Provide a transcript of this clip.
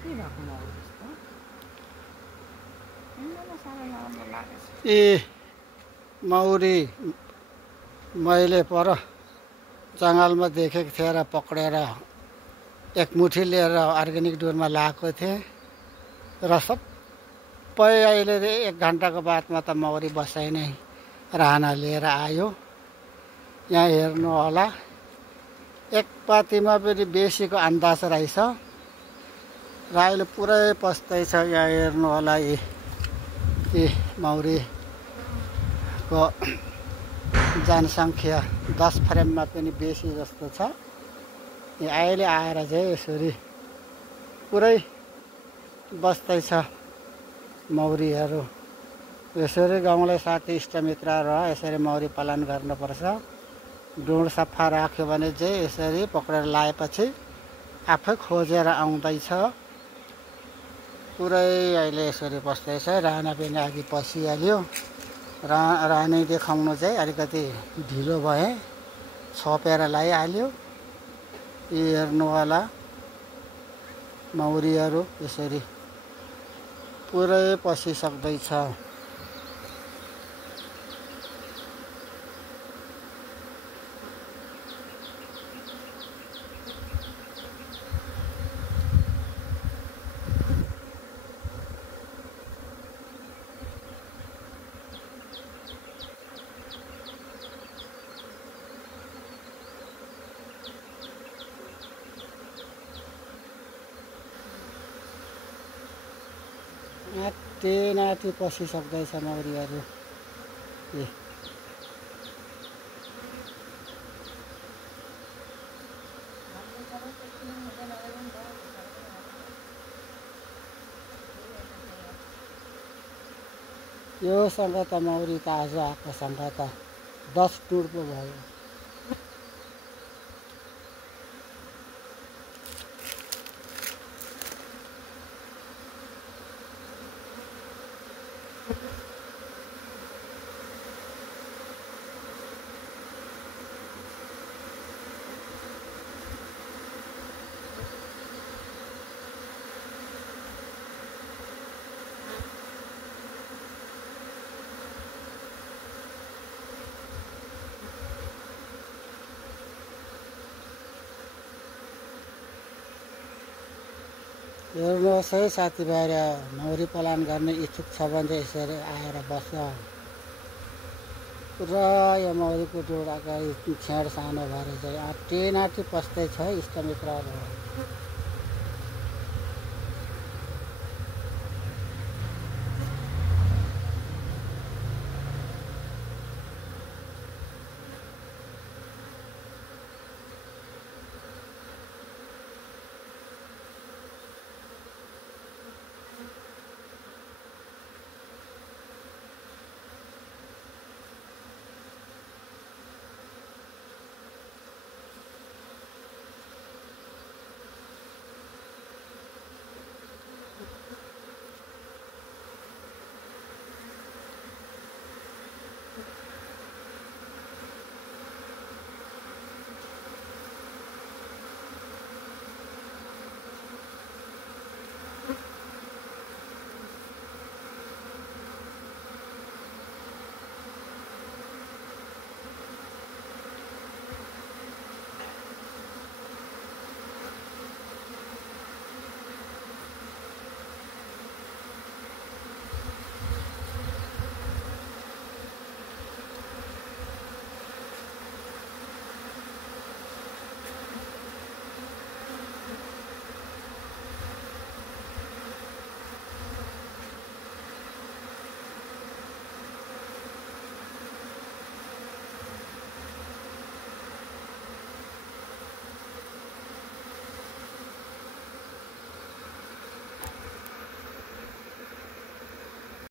के भएको मौरी जस्तो साह्रै नराम्रो लागेछ। यी मौरी मैले पर जङ्गलमा देखेको थिएँ र पक्रेर एक मुठी लिएर अर्ग्यानिक डुरमा लगाएको थिएँ र सबै अहिले 1 घन्टाको बादमा त मौरी बसाइ नै राहना लिएर आयो। यहाँ हेर्नु होला, एक पातीमा पनि बेसीको अन्दाज रहेछ र अहिले पुरै पस्दैछ। यहाँ हेर्नु होला, यी मौरीको जनसङ्ख्या 10 फ्रेममा पनि बेसी जस्तो छ। अहिले आएर चाहिँ यसरी पुरै बस्दैछ मौरीहरू। यसरी गाउँले साथी इष्टमित्रहरू यसरी मौरी पालन गर्नुपर्छ। डुँड सफा राख्यो भने चाहिँ यसरी पक्रेर लाएपछि आफै खोजेर आउँदैछ। पुरै अहिले यसरी बस्दैछ। राना पनि अघि पसिहाल्यो। रानी देखाउनु चाहिँ अलिकति ढिलो भए, छोपेर लगाइहाल्यो। यी हेर्नु होला, मौरीहरू यसरी पुरै पसिसक्दैछ। नाति पसिसक्दैछ मौरीहरू। योसँग त मौरी त आज आएकोसँग त 10 टुर पो भयो। हेर्नुहोस् है साथीभाइहरू, मौरी पालन गर्ने इच्छुक छ भने यसरी आएर बस्छ। पुरा यो मौरीको डुँड अगाडि छेड सानो भएर चाहिँ आँटी पस्दैछ है इष्टमित्रहरू।